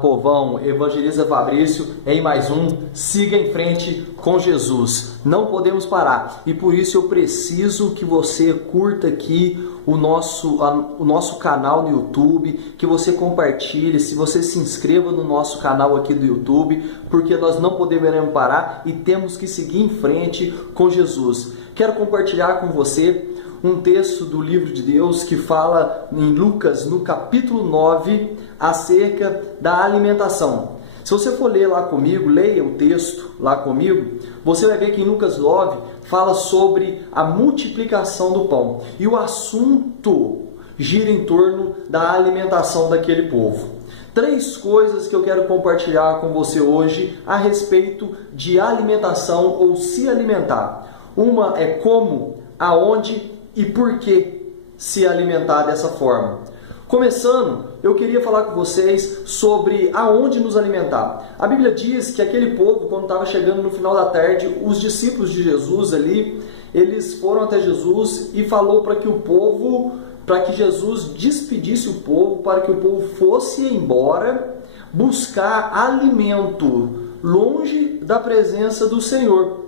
Povão, Evangeliza Fabrício em mais um Siga em Frente com Jesus. Não podemos parar e por isso eu preciso que você curta aqui o nosso canal no YouTube, que você compartilhe, se você se inscreva no nosso canal aqui do YouTube, porque nós não podemos parar e temos que seguir em frente com Jesus. Quero compartilhar com você um texto do livro de Deus que fala em Lucas, no capítulo 9, acerca da alimentação. Se você for ler lá comigo, leia o texto lá comigo, você vai ver que em Lucas 9 fala sobre a multiplicação do pão. E o assunto gira em torno da alimentação daquele povo. 3 coisas que eu quero compartilhar com você hoje a respeito de alimentação ou se alimentar. Uma é como, aonde e por que se alimentar dessa forma. Começando, eu queria falar com vocês sobre aonde nos alimentar. A Bíblia diz que aquele povo, quando estava chegando no final da tarde, os discípulos de Jesus ali, eles foram até Jesus e falou para que Jesus despedisse o povo, para que o povo fosse embora buscar alimento longe da presença do Senhor.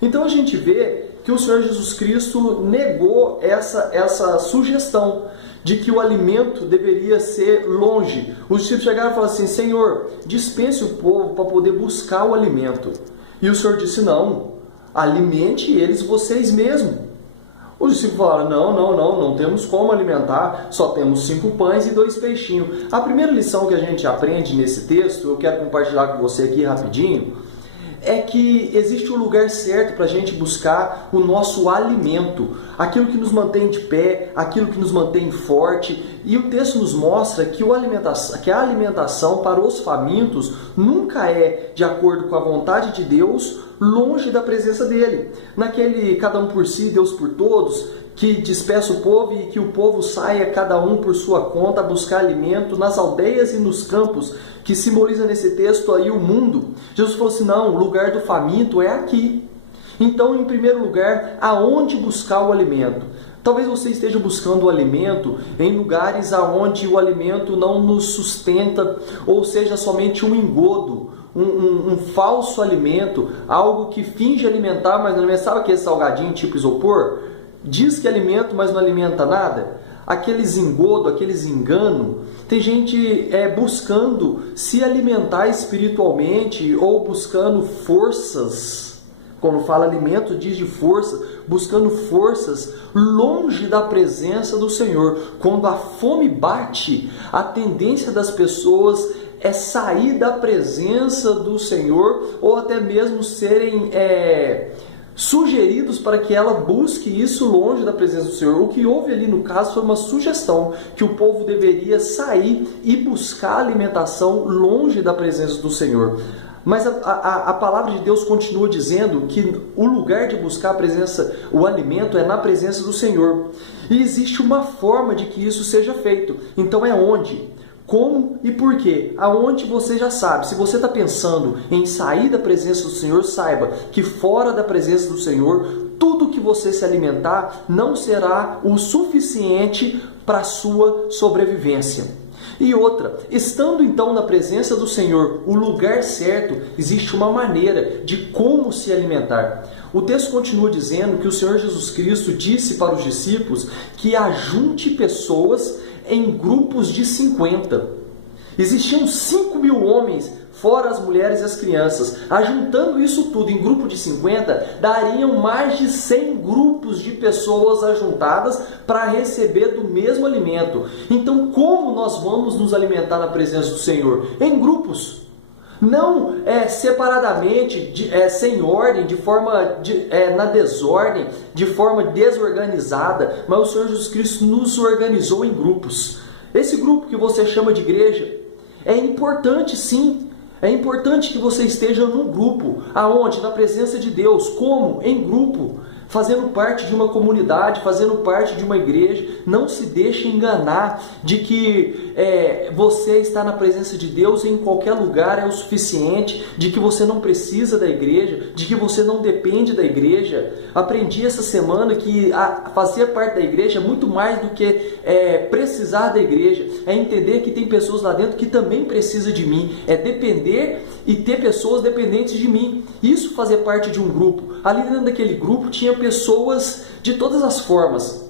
Então a gente vê que o Senhor Jesus Cristo negou essa sugestão de que o alimento deveria ser longe. Os discípulos chegaram e falaram assim: Senhor, dispense o povo para poder buscar o alimento. E o Senhor disse: não, alimente eles vocês mesmos. Os discípulos falaram: não temos como alimentar, só temos 5 pães e 2 peixinhos. A primeira lição que a gente aprende nesse texto, eu quero compartilhar com você aqui rapidinho, é que existe um lugar certo para a gente buscar o nosso alimento, aquilo que nos mantém de pé, aquilo que nos mantém forte. E o texto nos mostra que a alimentação para os famintos nunca é de acordo com a vontade de Deus, longe da presença dele. Naquele cada um por si, Deus por todos, que despeça o povo e que o povo saia cada um por sua conta a buscar alimento nas aldeias e nos campos, que simboliza nesse texto aí o mundo. Jesus falou assim: não, o lugar do faminto é aqui. Então, em primeiro lugar, aonde buscar o alimento? Talvez você esteja buscando o alimento em lugares aonde o alimento não nos sustenta, ou seja, somente um engodo, um falso alimento, algo que finge alimentar, mas não alimenta. Sabe aquele salgadinho tipo isopor? Diz que alimenta, mas não alimenta nada. Aqueles engodo, aqueles engano. Tem gente buscando se alimentar espiritualmente ou buscando forças. Quando fala alimento, diz de força, buscando forças longe da presença do Senhor. Quando a fome bate, a tendência das pessoas é sair da presença do Senhor ou até mesmo serem sugeridos para que ela busque isso longe da presença do Senhor. O que houve ali no caso foi uma sugestão que o povo deveria sair e buscar alimentação longe da presença do Senhor. Mas a palavra de Deus continua dizendo que o lugar de buscar a presença, o alimento, é na presença do Senhor. E existe uma forma de que isso seja feito. Então é onde? Como e por quê? Aonde você já sabe. Se você está pensando em sair da presença do Senhor, saiba que fora da presença do Senhor, tudo que você se alimentar não será o suficiente para a sua sobrevivência. E outra, estando então na presença do Senhor, o lugar certo, existe uma maneira de como se alimentar. O texto continua dizendo que o Senhor Jesus Cristo disse para os discípulos que ajunte pessoas em grupos de 50. Existiam 5.000 homens, fora as mulheres e as crianças. Ajuntando isso tudo em grupo de 50, dariam mais de 100 grupos de pessoas ajuntadas para receber do mesmo alimento. Então, como nós vamos nos alimentar na presença do Senhor? Em grupos. Não separadamente, sem ordem, na desordem, de forma desorganizada, mas o Senhor Jesus Cristo nos organizou em grupos. Esse grupo que você chama de igreja é importante, sim. É importante que você esteja num grupo. Aonde? Na presença de Deus. Como? Em grupo. Fazendo parte de uma comunidade, fazendo parte de uma igreja. Não se deixe enganar de que você estar na presença de Deus em qualquer lugar é o suficiente, de que você não precisa da igreja, de que você não depende da igreja. Aprendi essa semana que fazer parte da igreja é muito mais do que precisar da igreja, é entender que tem pessoas lá dentro que também precisam de mim, é depender e ter pessoas dependentes de mim. Isso fazer parte de um grupo. Ali dentro daquele grupo tinha pessoas de todas as formas.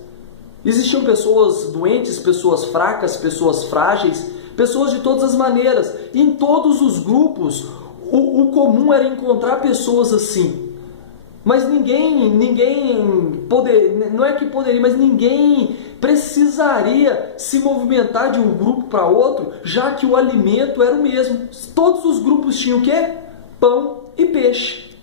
Existiam pessoas doentes, pessoas fracas, pessoas frágeis, pessoas de todas as maneiras. E em todos os grupos, o comum era encontrar pessoas assim. Mas ninguém não é que poderia, mas ninguém precisaria se movimentar de um grupo para outro, já que o alimento era o mesmo. Todos os grupos tinham o quê? Pão e peixe.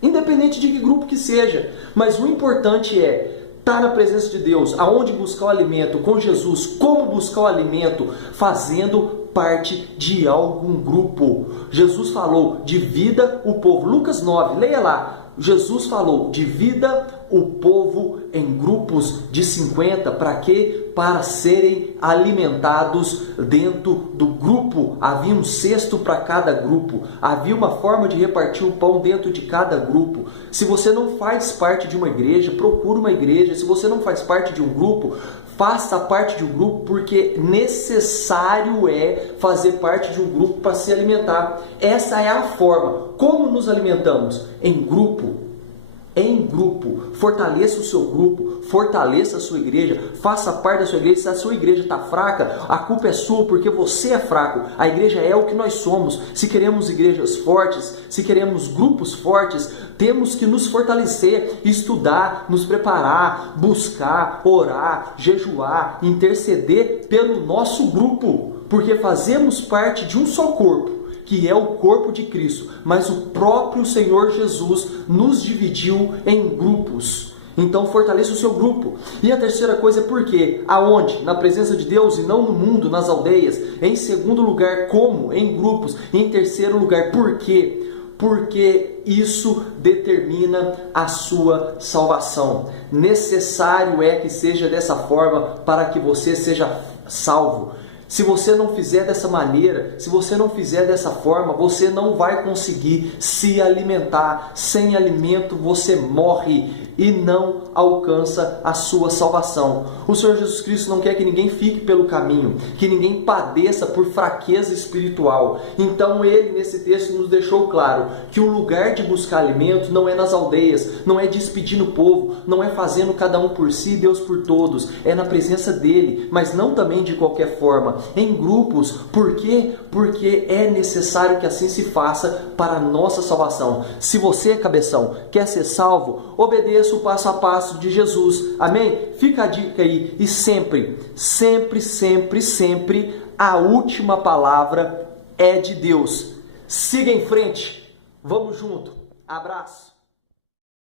Independente de que grupo que seja. Mas o importante é estar na presença de Deus, aonde buscar o alimento, com Jesus, como buscar o alimento, fazendo parte de algum grupo. Jesus falou, divida o povo. Lucas 9, leia lá. Jesus falou, divida o povo em grupos de 50, para quê? Para serem alimentados dentro do grupo. Havia um cesto para cada grupo, havia uma forma de repartir o pão dentro de cada grupo. Se você não faz parte de uma igreja, procure uma igreja. Se você não faz parte de um grupo, faça parte de um grupo, porque necessário é fazer parte de um grupo para se alimentar. Essa é a forma. Como nos alimentamos? Em grupo. Em grupo. Fortaleça o seu grupo, fortaleça a sua igreja, faça parte da sua igreja. Se a sua igreja está fraca, a culpa é sua, porque você é fraco. A igreja é o que nós somos. Se queremos igrejas fortes, se queremos grupos fortes, temos que nos fortalecer, estudar, nos preparar, buscar, orar, jejuar, interceder pelo nosso grupo, porque fazemos parte de um só corpo, que é o corpo de Cristo, mas o próprio Senhor Jesus nos dividiu em grupos. Então fortaleça o seu grupo. E a terceira coisa é por quê? Aonde? Na presença de Deus e não no mundo, nas aldeias. Em segundo lugar, como? Em grupos. E em terceiro lugar, por quê? Porque isso determina a sua salvação. Necessário é que seja dessa forma para que você seja salvo. Se você não fizer dessa maneira, se você não fizer dessa forma, você não vai conseguir se alimentar. Sem alimento você morre e não alcança a sua salvação. O Senhor Jesus Cristo não quer que ninguém fique pelo caminho, que ninguém padeça por fraqueza espiritual. Então Ele, nesse texto, nos deixou claro que o lugar de buscar alimento não é nas aldeias, não é despedindo o povo, não é fazendo cada um por si, Deus por todos. É na presença dEle, mas não também de qualquer forma. Em grupos. Por quê? Porque é necessário que assim se faça para a nossa salvação. Se você, cabeção, quer ser salvo, obedeça o passo a passo de Jesus. Amém? Fica a dica aí. E sempre, sempre, sempre, sempre, a última palavra é de Deus. Siga em frente. Vamos junto. Abraço.